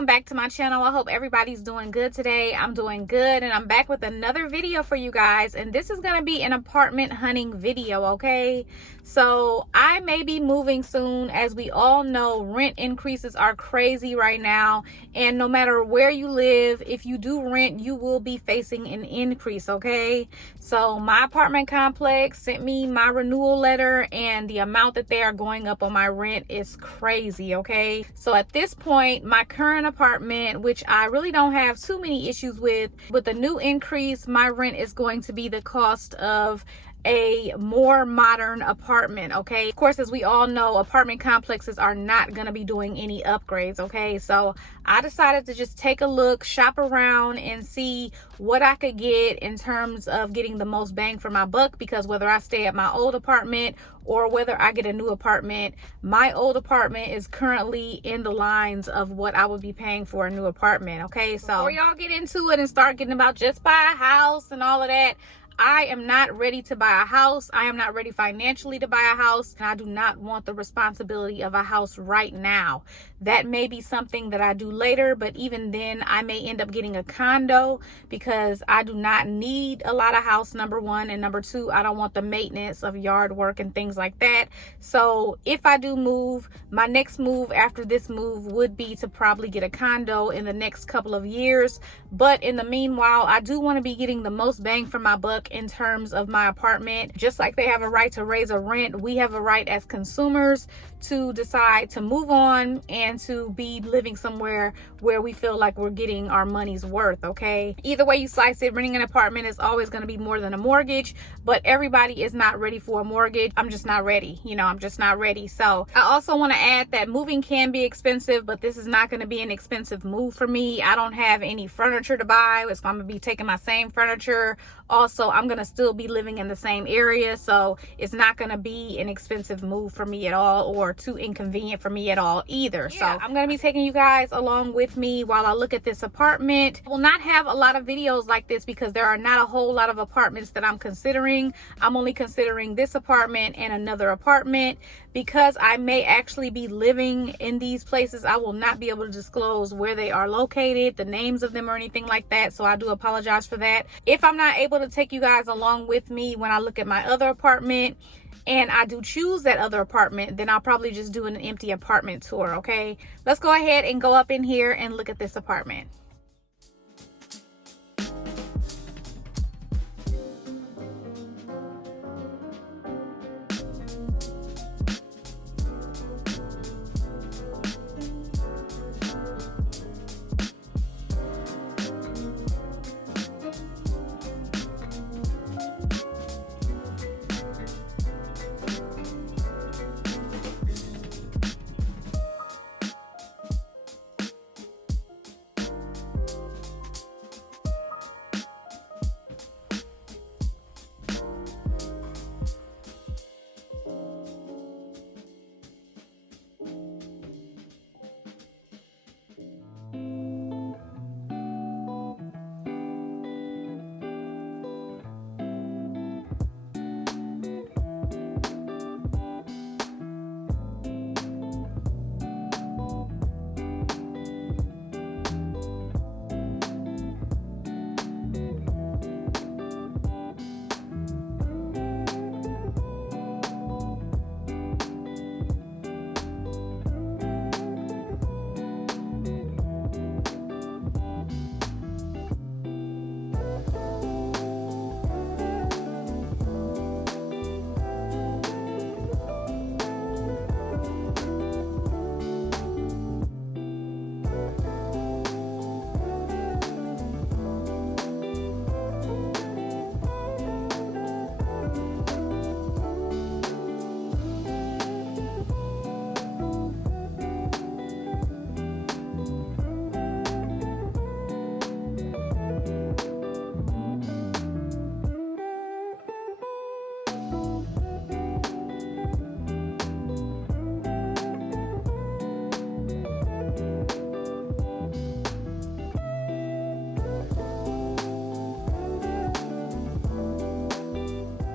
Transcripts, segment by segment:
welcome back to my channel. I hope everybody's doing good today. I'm doing good, and I'm back with another video for you guys, and this is going to be an apartment hunting video. Okay, so I may be moving soon. As we all know, rent increases are crazy right now, and no matter where you live, if you do rent, you will be facing an increase. Okay, so my apartment complex sent me my renewal letter, and the amount that they are going up on my rent is crazy. Okay, so at this point, my current apartment, which I really don't have too many issues with the new increase, my rent is going to be the cost of a more modern apartment. Okay, of course, as we all know, apartment complexes are not going to be doing any upgrades. Okay, so I decided to just take a look, shop around, and see what I could get in terms of getting the most bang for my buck, because whether I stay at my old apartment or whether I get a new apartment, my old apartment is currently in the lines of what I would be paying for a new apartment. Okay, so before y'all get into it and start getting about just buy a house and all of that, I am not ready to buy a house. I am not ready financially to buy a house, and I do not want the responsibility of a house right now. That may be something that I do later, but even then I may end up getting a condo because I do not need a lot of house, number one, and number two, I don't want the maintenance of yard work and things like that. So if I do move, my next move after this move would be to probably get a condo in the next couple of years. But in the meanwhile, I do want to be getting the most bang for my buck in terms of my apartment. Just like they have a right to raise a rent, we have a right as consumers to decide to move on and to be living somewhere where we feel like we're getting our money's worth. Okay, either way you slice it, renting an apartment is always going to be more than a mortgage, but everybody is not ready for a mortgage. I'm just not ready. I'm just not ready. So I also want to add that moving can be expensive, but this is not going to be an expensive move for me. I don't have any furniture to buy. It's going to be taking my same furniture. Also, I'm going to still be living in the same area, so it's not going to be an expensive move for me at all, or too inconvenient for me at all either. So I'm going to be taking you guys along with me while I look at this apartment. I will not have a lot of videos like this because there are not a whole lot of apartments that I'm considering. I'm only considering this apartment and another apartment. Because I may actually be living in these places, I will not be able to disclose where they are located, the names of them, or anything like that. So I do apologize for that. If I'm not able to take you guys along with me when I look at my other apartment, and I do choose that other apartment, then I'll probably just do an empty apartment tour. Okay, let's go ahead and go up in here and look at this apartment.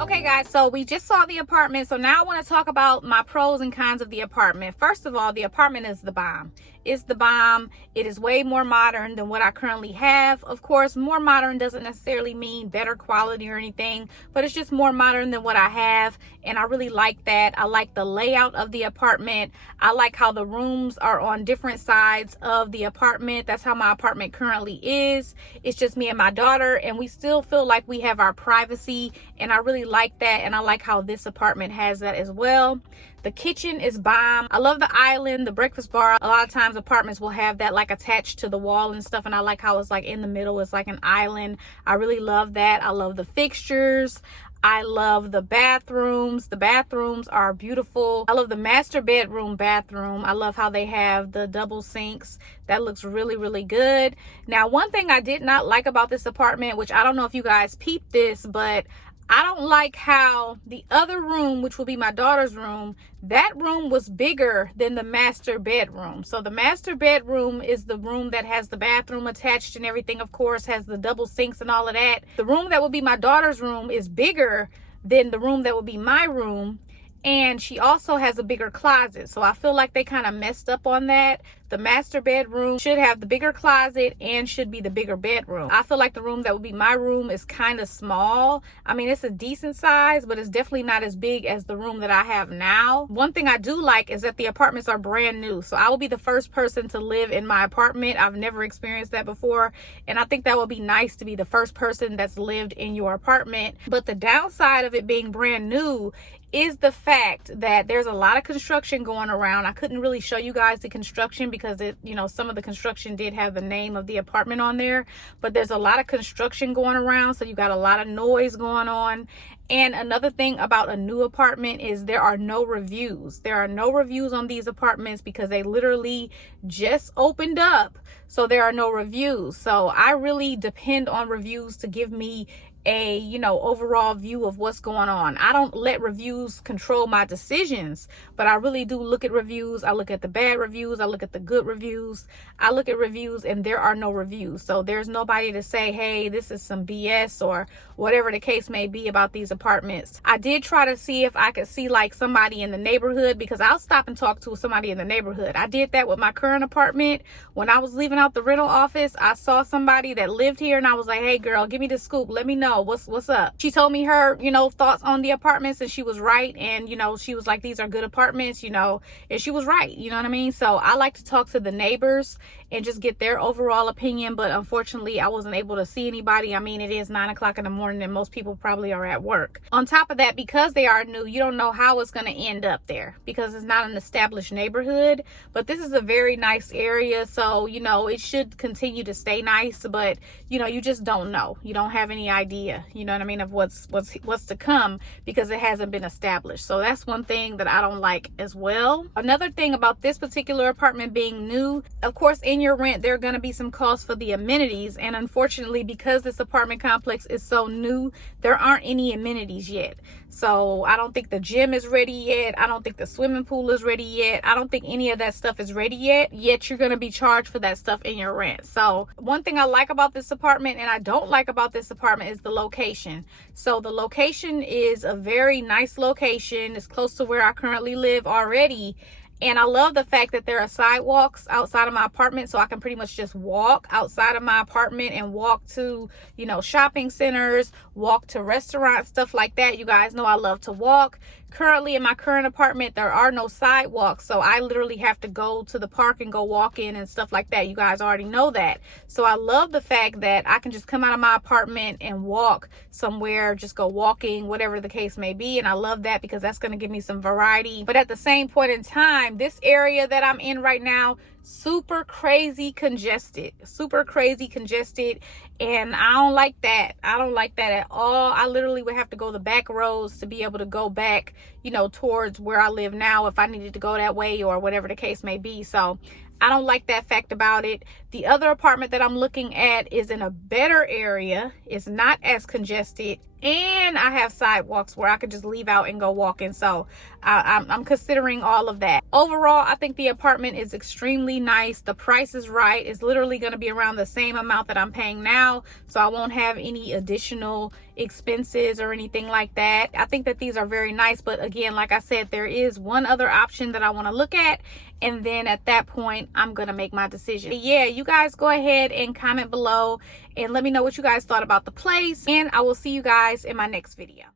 Okay guys, so we just saw the apartment, so now I want to talk about my pros and cons of the apartment. First of all, the apartment is the bomb. It's the bomb. It is way more modern than what I currently have. Of course, more modern doesn't necessarily mean better quality or anything, but it's just more modern than what I have, and I really like that. I like the layout of the apartment. I like how the rooms are on different sides of the apartment. That's how my apartment currently is. It's just me and my daughter, and we still feel like we have our privacy, and I really like that, and I like how this apartment has that as well. The kitchen is bomb. I love the island, the breakfast bar. A lot of times apartments will have that like attached to the wall and stuff, and I like how it's like in the middle. It's like an island. I really love that. I love the fixtures. I love the bathrooms. The bathrooms are beautiful. I love the master bedroom bathroom. I love how they have the double sinks. That looks really, really good. Now, one thing I did not like about this apartment, which I don't know if you guys peeped this, but I don't like how the other room, which will be my daughter's room, that room was bigger than the master bedroom. So the master bedroom is the room that has the bathroom attached and everything, of course, has the double sinks and all of that. The room that will be my daughter's room is bigger than the room that will be my room. And she also has a bigger closet. So I feel like they kind of messed up on that. The master bedroom should have the bigger closet and should be the bigger bedroom. I feel like the room that would be my room is kind of small. I mean, it's a decent size, but it's definitely not as big as the room that I have now. One thing I do like is that the apartments are brand new. So I will be the first person to live in my apartment. I've never experienced that before. And I think that would be nice to be the first person that's lived in your apartment. But the downside of it being brand new is the fact that there's a lot of construction going around. I couldn't really show you guys the construction because it, you know, some of the construction did have the name of the apartment on there, but there's a lot of construction going around, so you got a lot of noise going on. And another thing about a new apartment is there are no reviews. There are no reviews on these apartments because they literally just opened up. So there are no reviews. So I really depend on reviews to give me a, you know, overall view of what's going on. I don't let reviews control my decisions, but I really do look at reviews. I look at the bad reviews. I look at the good reviews. I look at reviews, and there are no reviews. So there's nobody to say, hey, this is some BS or whatever the case may be about these apartments. I did try to see if I could see like somebody in the neighborhood, because I'll stop and talk to somebody in the neighborhood. I did that with my current apartment. When I was leaving out the rental office, I saw somebody that lived here, and I was like, hey girl, give me the scoop. Let me know what's up. She told me her, you know, thoughts on the apartments, and she was right. And, you know, she was like, these are good apartments, you know, and she was right. You know what I mean? So I like to talk to the neighbors and just get their overall opinion. But unfortunately, I wasn't able to see anybody. I mean, it is 9 o'clock in the morning and most people probably are at work. On top of that, because they are new, you don't know how it's going to end up there because it's not an established neighborhood. But this is a very nice area. So, you know, it should continue to stay nice. But, you know, you just don't know. You don't have any idea, you know what I mean, of what's to come because it hasn't been established. So that's one thing that I don't like as well. Another thing about this particular apartment being new, of course, in your rent, there are going to be some costs for the amenities. And unfortunately, because this apartment complex is so new, there aren't any amenities yet. So I don't think the gym is ready yet. I don't think the swimming pool is ready yet. I don't think any of that stuff is ready yet. Yet you're going to be charged for that stuff in your rent. So one thing I like about this apartment and I don't like about this apartment is the location. So the location is a very nice location. It's close to where I currently live already. And I love the fact that there are sidewalks outside of my apartment, so I can pretty much just walk outside of my apartment and walk to, you know, shopping centers, walk to restaurants, stuff like that. You guys know I love to walk. Currently in my current apartment, there are no sidewalks, so I literally have to go to the park and go walk in and stuff like that. You guys already know that. So I love the fact that I can just come out of my apartment and walk somewhere, just go walking, whatever the case may be. And I love that because that's going to give me some variety. But at the same point in time, this area that I'm in right now, super crazy congested, and I don't like that. I don't like that at all. I literally would have to go the back roads to be able to go back, you know, towards where I live now if I needed to go that way or whatever the case may be. So I don't like that fact about it. The other apartment that I'm looking at is in a better area. It's not as congested, and I have sidewalks where I could just leave out and go walking. So I'm considering all of that. Overall, I think the apartment is extremely nice. The price is right. It's literally going to be around the same amount that I'm paying now, so I won't have any additional expenses or anything like that. I think that these are very nice, but again, like I said, there is one other option that I want to look at, and then at that point I'm gonna make my decision. Yeah, you guys go ahead and comment below and let me know what you guys thought about the place, and I will see you guys in my next video.